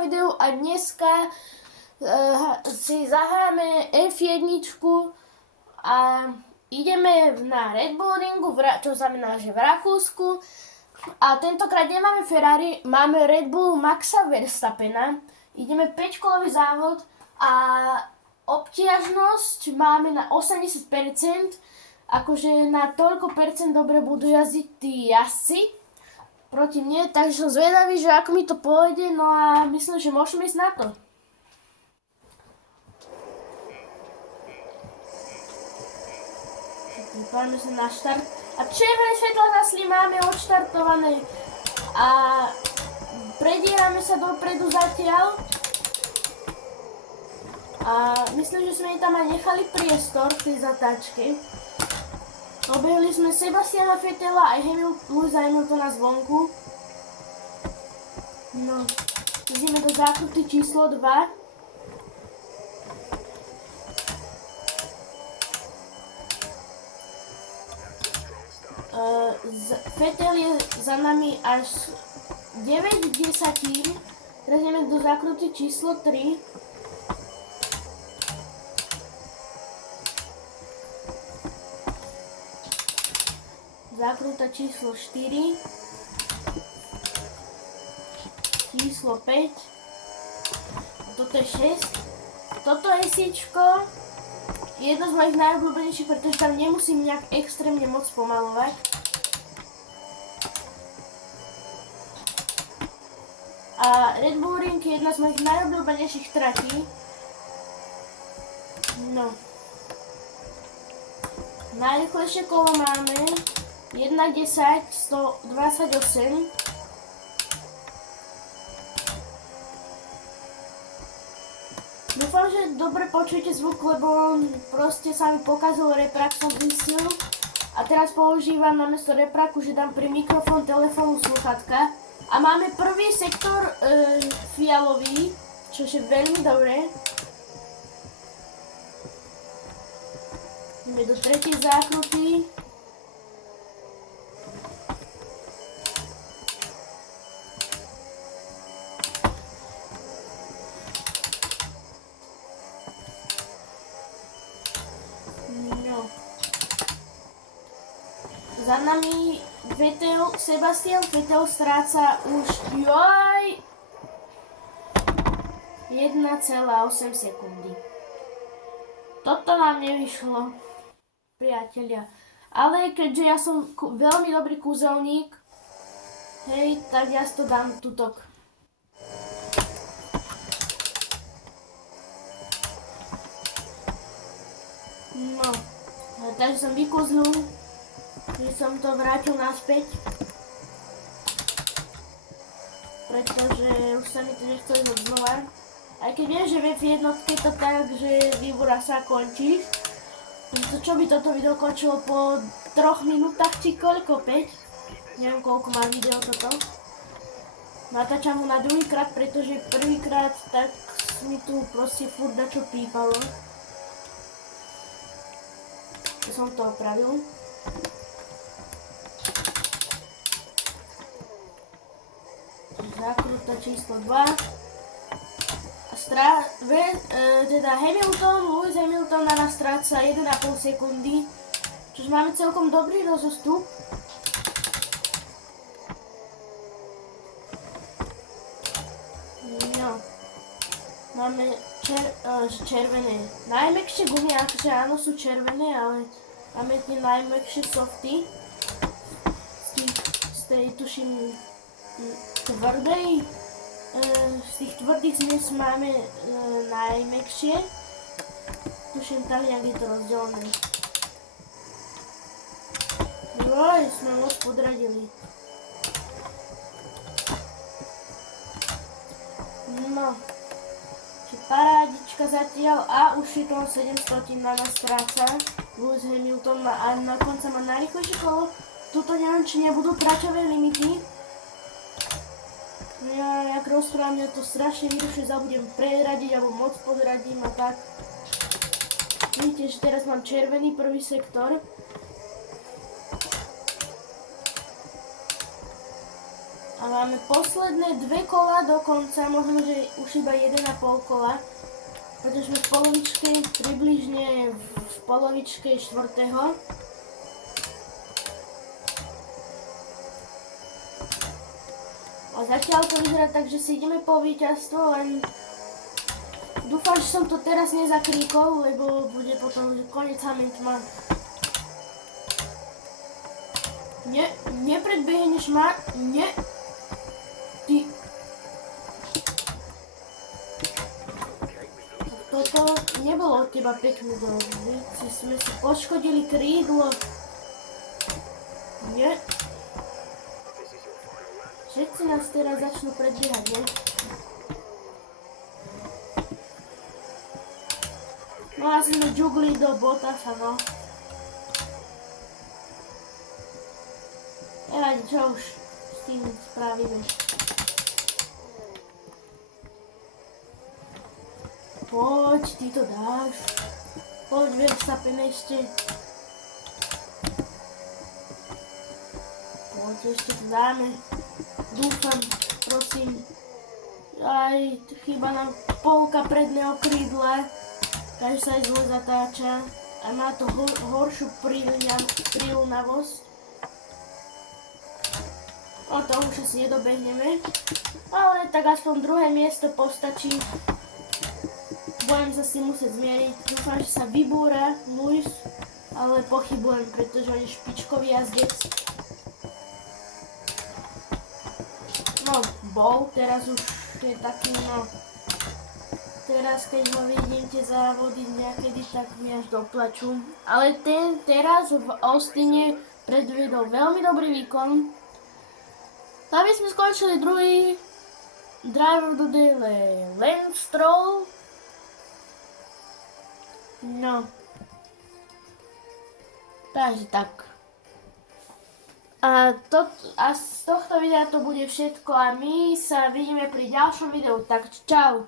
ďalšom videu a dneska si zahráme F1 a ideme na Red Bull ringu, čo znamená, že v Rakúsku. A tentokrát nemáme Ferrari, máme Red Bull Maxa Verstappena. Ideme 5-kolový závod a obtiažnosť máme na 80%. Akože na toľko percent dobre budú jazdiť tí jazdci proti mne, takže som zvedavý, že ako mi to pôjde, no a myslím, že môžeme ísť na to. Pripájame sa na štart a červené svetla zasli máme odštartované a predierame sa dopredu zatiaľ a myslím, že sme tam aj nechali priestor v tej zatáčke. Obehli sme Sebastiana Vettela aj Lewisa Hamiltona zvonku. No, ideme do zákruty číslo 2. Vettel je za nami až 9 desatín. Teraz ideme do zákruty číslo 3. Zákruta číslo 4, číslo 5, toto je 6, toto je síčko, jedno z mojich najobľúbenejších, pretože tam nemusím nejak extrémne moc pomalovať. A Red Bull Ring je jedna z mojich najobľúbenejších tratí. No. Najrýchlejšie kolo máme 1:10, 128. Dúfam, že dobre počujete zvuk, lebo proste sa mi pokazil reprak, som zistil. A teraz používam namiesto repraku, že dám pri mikrofón telefónu sluchatka. A máme prvý sektor fialový, čo je veľmi dobré. Ideme do tretej zákruty. No. Za nami Sebastian Vettel stráca už 1,8 sekundy. Toto nám nevyšlo, priatelia. Ale keďže ja som veľmi dobrý kúzelník, hej, tak ja si to dám tutok. No, takže som vykúznul, že som to vrátil naspäť, pretože už sa mi to nechce ísť znova. Aj keď viem, že v F1 je to tak, že výbora sa končí. Čo by toto video končilo po 3 minútach či koľko? 5? Neviem koľko má video toto. Natáčam ho na druhýkrát, pretože prvýkrát tak mi tu proste furt dačo pípalo. To som to opravil. Zákruta číslo 2. Teda Lewis Hamilton na nás stráca 1,5 sekundy, čož máme celkom dobrý rozostup. No, máme červené, najmäkšie gumy, akože áno sú červené, ale máme tie najmäkšie softy, z tej tuším tvrdej. Z tých tvrdých zmes máme najmäkšie. Tuším tam, jak je to rozdelené. Joj, sme moc podradili. No. Parádička zatiaľ a už je to 700 na nás stráca. Lewis Hamilton a na konca má najrýchlejšie kolo. Tuto neviem, či nebudú traťové limity. Ja, jak rozprávam, mňa to strašne vyrušuje, zabudem preradiť alebo moc podradím a tak. Vidíte, že teraz mám červený prvý sektor. A máme posledné 2 kola do konca, možno, že už iba 1,5 kola. Pretože sme v polovičke, približne v polovičke 4. A zatiaľ to vyzerá tak, že si ideme po víťazstvo, len dúfam, že som to teraz nezakríkol, lebo bude potom koniec Hamiltona. Nie, nepredbehneš ma, nie. Ty. Toto nebolo od teba pekný dom. Sme si poškodili krídlo. Nie. Všetci nás teraz začnú predbiehať, nie? No asi sme džugli do Bottasa, no. Nevadí, čo už s tým spravíme. Poď, ty to dáš. Poď, Verstappen ešte. Poď, ešte to dáme. Dúfam, prosím. Aj chýba nám polka predného krídla. Takže sa aj zle zatáča. A má to horšiu prílnavosť. O to už asi nedobehneme. Ale tak aspoň druhé miesto postačí. Budem sa s tým musieť zmieriť. Dúfam, že sa vybúra Lewis. Ale pochybujem, pretože on je špičkový jazdec. No, bol. Teraz už je taký, no... Teraz, keď ho vidím tie závody niekedy, tak mi až doplačú. Ale ten teraz v Austine predviedol veľmi dobrý výkon. Aby sme skončili druhý. Driver do Dele, Lance Stroll. No. Takže tak. A z tohto videa to bude všetko a my sa vidíme pri ďalšom videu. Tak čau.